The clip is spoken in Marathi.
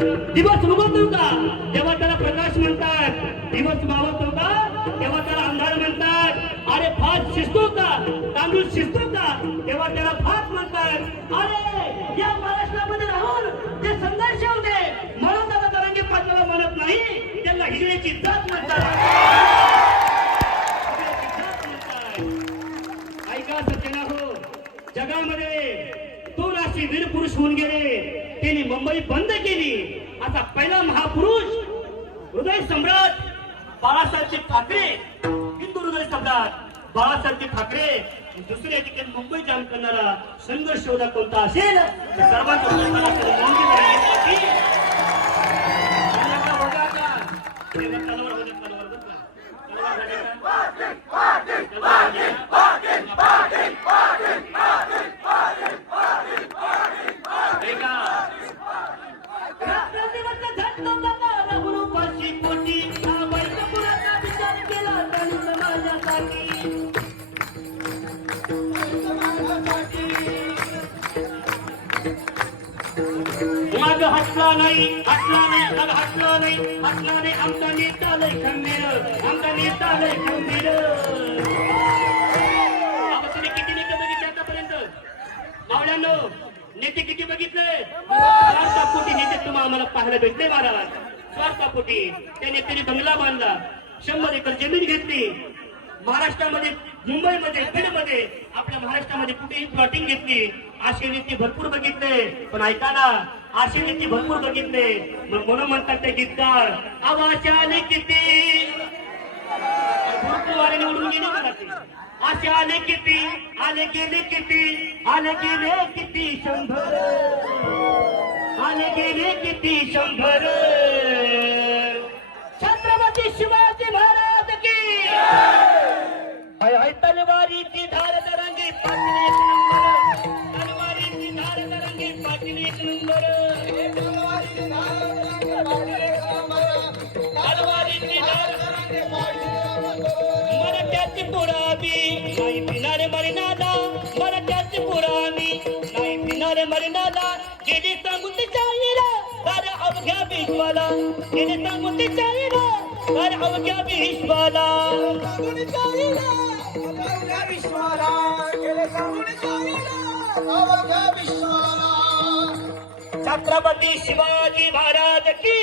दिवस उगवत होता तेव्हा त्याला प्रकाश म्हणतात, दिवस मावत होता तेव्हा त्याला अंधार म्हणतात. अरे भात शिजतो का, तांदूळ शिजतो का, तेव्हा त्याला भात म्हणतात. अरे या महाराष्ट्रामध्ये राहून जे संघर्ष होते म्हणून दादा जरांगे पाटलाला म्हणत नाही, त्यांना हिजड्याची जात म्हणतात. ऐका सज्जना हो, जगामध्ये दोन अशी वीर पुरुष होऊन गेले, त्यांनी मुंबई बंद केली. असा पहिला महापुरुष हृदय सम्राट बाळासाहेब ठाकरे, हिंदू हृदय सम्राट बाळासाहेब ठाकरे. दुसऱ्या ठिकाणी मुंबई जाम करणारा संघर्ष होता कोणता असेल सर्वांचा हटला नाही, हटला नाही, हटला नाही, हटला नाही. आमचा नेता लय खंबीर, आमचा नेता लय खंबीर. तुम्ही किती नेते बघितले आतापर्यंत मावळ्यांनो? नेते किती बघितले? स्वार्थापोटी नेते तुम्हाला आम्हाला पाहायला भेटले महाराज. स्वार्थापोटी त्या नेत्याने बंगला बांधला, 100 एकर जमीन घेतली. महाराष्ट्रामध्ये, मुंबईमध्ये, बीडमध्ये, आपल्या महाराष्ट्रामध्ये कुठेही प्लॉटिंग घेतली. असे नेते भरपूर बघितले. पण ऐका ना, असे नेते भरपूर बघितले म्हणून म्हणतात ते गीतकार, आवाज आले किती वारे निवडून गेले मला ते. असे आले किती, आले गेले किती, आले गेले किती 100, आले गेले किती 100. छत्रपती शिवाजी महाराज की हाय हाय. तलवारीची धार तरंगी पाटील एक नंबर, तलवारीची धार तरंगी पाटील एक नंबर, तलवारीची धार मराठ्याची पुरावी नाही पिणारे मरणाला, मराठ्याची पुरावी नाही पिणारे मरणाला. गेली सांगून ते चाईला तर अवघ्या विश्वाला, गेली सांगून ते चाईला तर अवघ्या विश्वाला. छत्रपती शिवाजी महाराज की